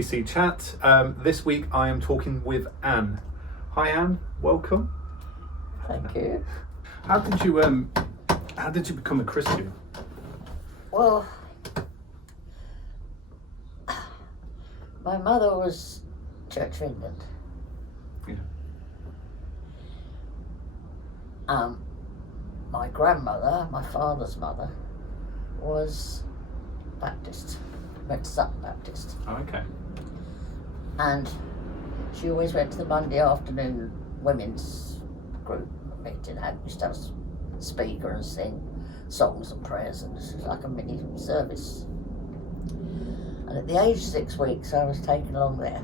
SBC Chat. This week I am talking with Anne. Hi Anne, welcome. Thank you. How did you become a Christian? Well, my mother was Church of England. Yeah. My grandmother, my father's mother, was Baptist, went to Sutton Baptist. Oh, okay. And she always went to the Monday afternoon women's group meeting. Used to have a speaker and sing songs and prayers, and it was like a mini service. And at the age of 6 weeks, I was taken along there.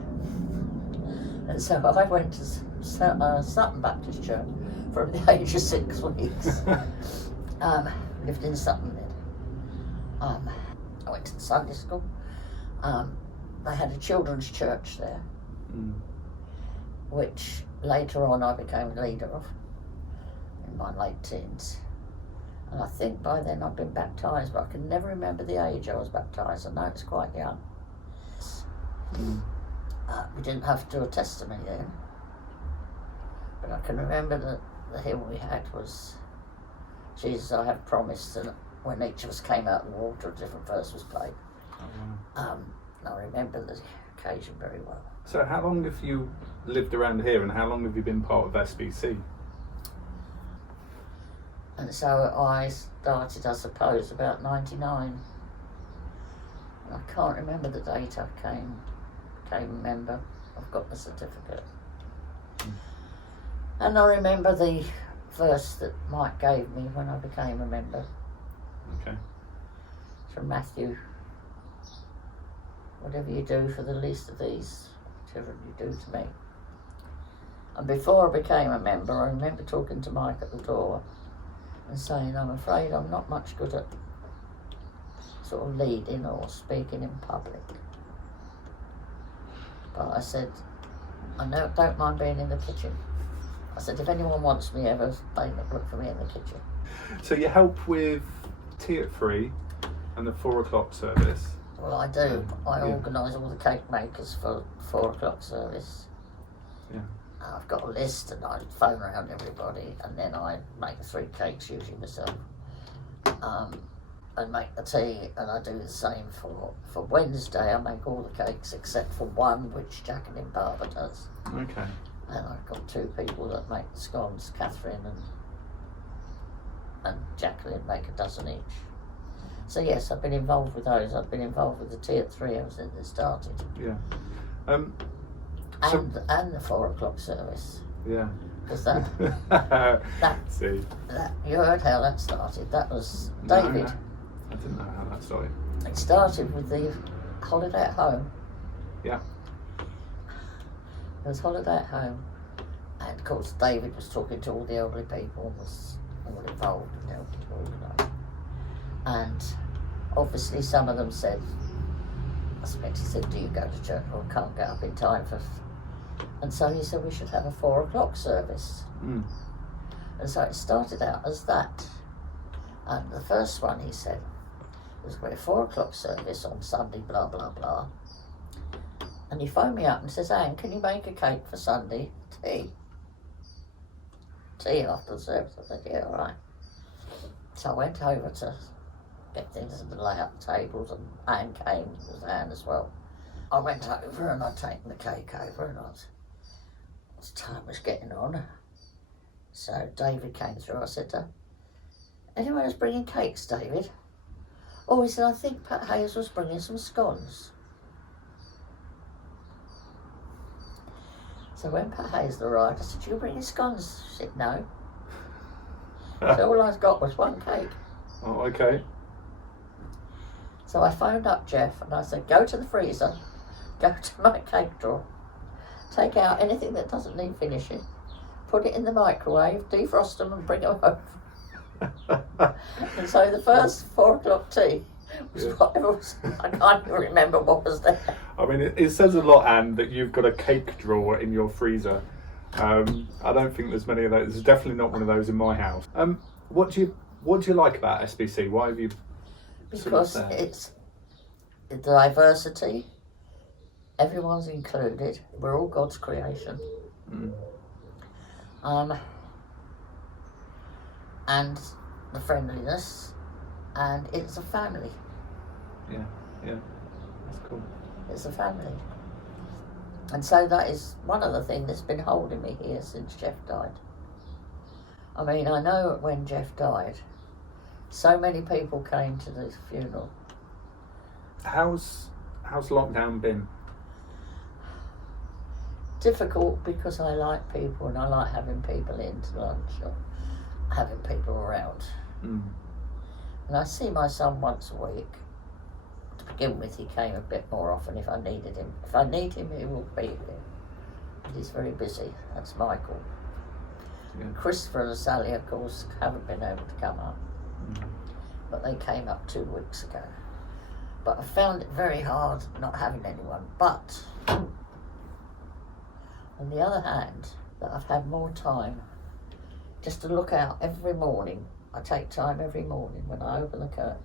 And so I went to Sutton Baptist Church from the age of 6 weeks. Lived in Sutton then. I went to the Sunday school. They had a children's church there, which later on I became leader of in my late teens. And I think by then I'd been baptised, but I can never remember the age I was baptised. I know it's quite young. We didn't have to do a testimony then, but I can remember that the hymn we had was Jesus, I have promised, and when each of us came out of the water, a different verse was played. I remember the occasion very well. So how long have you lived around here, and how long have you been part of SBC? And so I started, I suppose, about 99. And I can't remember the date I became a member. I've got the certificate. And I remember the verse that Mike gave me when I became a member. Okay. It's from Matthew. Whatever you do for the least of these, children, you do to me. And before I became a member, I remember talking to Mike at the door and saying, I'm afraid I'm not much good at sort of leading or speaking in public. But I said, don't mind being in the kitchen. I said, if anyone wants me ever, they look for me in the kitchen. So you help with tea at 3 and the 4 o'clock service? Well, I do. I organise all the cake makers for 4 o'clock service. Yeah. I've got a list and I phone around everybody, and then I make 3 cakes usually myself. And make the tea, and I do the same for Wednesday. I make all the cakes except for one, which Jacqueline Barber does. Okay. And I've got 2 people that make the scones, Catherine and Jacqueline make a dozen each. So yes, I've been involved with those. I've been involved with the tea at 3 ever since it started. Yeah. And the 4 o'clock service. Yeah. Because that you heard how that started. That was David. No, I didn't know how that started. It started with the holiday at home. Yeah. It was holiday at home, and of course David was talking to all the elderly people and was all involved and helping to organise. And obviously some of them said, I suppose he said, do you go to church? Well, I can't get up in time for... And so he said we should have a 4 o'clock service. And so it started out as that. And the first one, he said, was going to be a 4 o'clock service on Sunday, blah, blah, blah. And he phoned me up and says, Anne, can you make a cake for Sunday tea? Tea after the service. I said, yeah, all right. So I went over to get things and lay out the tables, and Anne came, it was Anne as well. I went over and I'd taken the cake over, and as time was getting on, so David came through. I said, anyone who's bringing cakes, David? Oh, he said, I think Pat Hayes was bringing some scones. So when Pat Hayes arrived, I said, you bringing scones? She said, no. So all I got was 1 cake. Oh, okay. So I phoned up Jeff and I said, go to the freezer, go to my cake drawer, take out anything that doesn't need finishing, put it in the microwave, defrost them and bring them over. And so the first 4 o'clock tea was whatever was, I can't even remember what was there. I mean, it says a lot, Anne, that you've got a cake drawer in your freezer. I don't think there's many of those. There's definitely not one of those in my house. What do you like about SBC? Why have you? Because it's the diversity, Everyone's included. We're all God's creation. Mm. And the friendliness, and it's a family. Yeah, that's cool. It's a family. And so that is one of the things that's been holding me here since Jeff died. I mean, I know when Jeff died, so many people came to the funeral. How's lockdown been? Difficult, because I like people and I like having people in to lunch or having people around. Mm. And I see my son once a week. To begin with, he came a bit more often if I needed him. If I need him, he will be here. But he's very busy. That's Michael. Yeah. Christopher and Sally, of course, haven't been able to come up. Mm. But they came up 2 weeks ago. But I found it very hard not having anyone. But on the other hand, that I've had more time just to look out every morning. I take time every morning when I open the curtain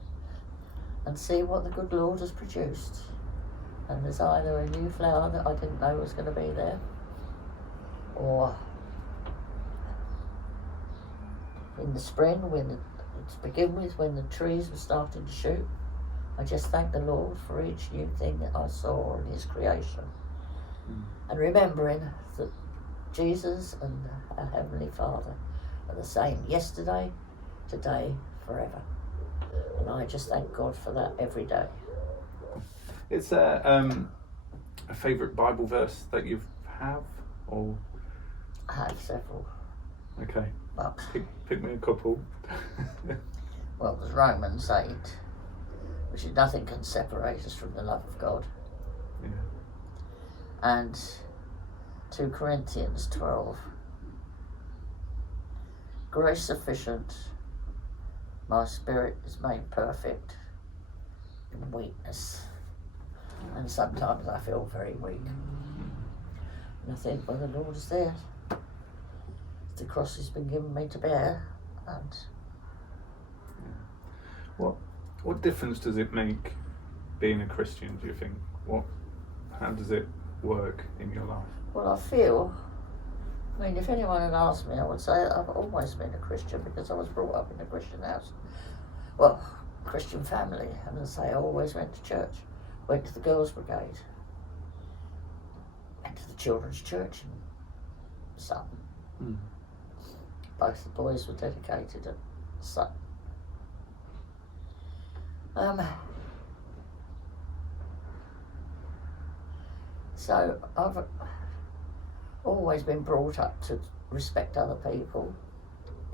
and see what the good Lord has produced. And there's either a new flower that I didn't know was going to be there, or in the spring, to begin with, when the trees were starting to shoot, I just thank the Lord for each new thing that I saw in His creation. Mm. And remembering that Jesus and our Heavenly Father are the same yesterday, today, forever. And I just thank God for that every day. Is there a favourite Bible verse that you have, or? I have several. Okay, But, pick me a couple. well, there's Romans 8, which is nothing can separate us from the love of God. Yeah. And 2 Corinthians 12. Grace sufficient, my spirit is made perfect in weakness. And sometimes I feel very weak. And I think, well, the Lord is there. The cross has been given me to bear. And What difference does it make being a Christian, do you think? How does it work in your life? well, I mean, if anyone had asked me, I would say I've always been a Christian, because I was brought up in a Christian house. Well, Christian family. And as I say, I always went to church. Went to the girls' brigade. Went to the children's church in Sutton. Mm. Both the boys were dedicated at Sutton. So I've always been brought up to respect other people.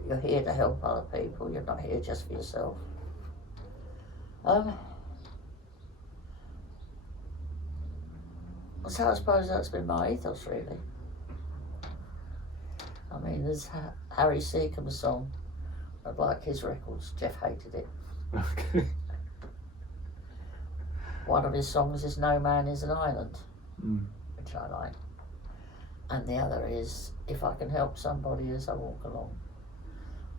You're here to help other people. You're not here just for yourself. So I suppose that's been my ethos, really. I mean, there's Harry Seacombe's song. I like his records. Jeff hated it. Okay. One of his songs is No Man is an Island, Mm. which I like. And the other is If I Can Help Somebody As I Walk Along.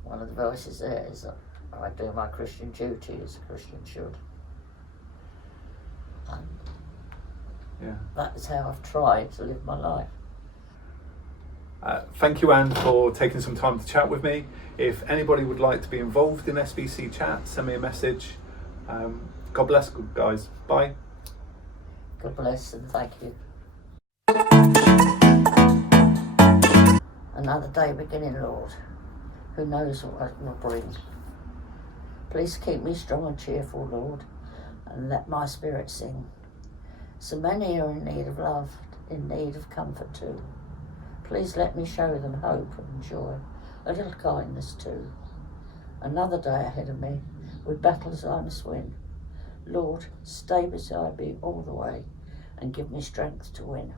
One of the verses there is that I do my Christian duty as a Christian should. And Yeah. that is how I've tried to live my life. Thank you, Anne, for taking some time to chat with me. If anybody would like to be involved in SBC Chat, send me a message. God bless, guys. Bye. God bless and thank you. Another day beginning, Lord. Who knows what it will bring. Please keep me strong and cheerful, Lord, and let my spirit sing. So many are in need of love, in need of comfort too. Please let me show them hope and joy, a little kindness too. Another day ahead of me, with battles I must win. Lord, stay beside me all the way and give me strength to win.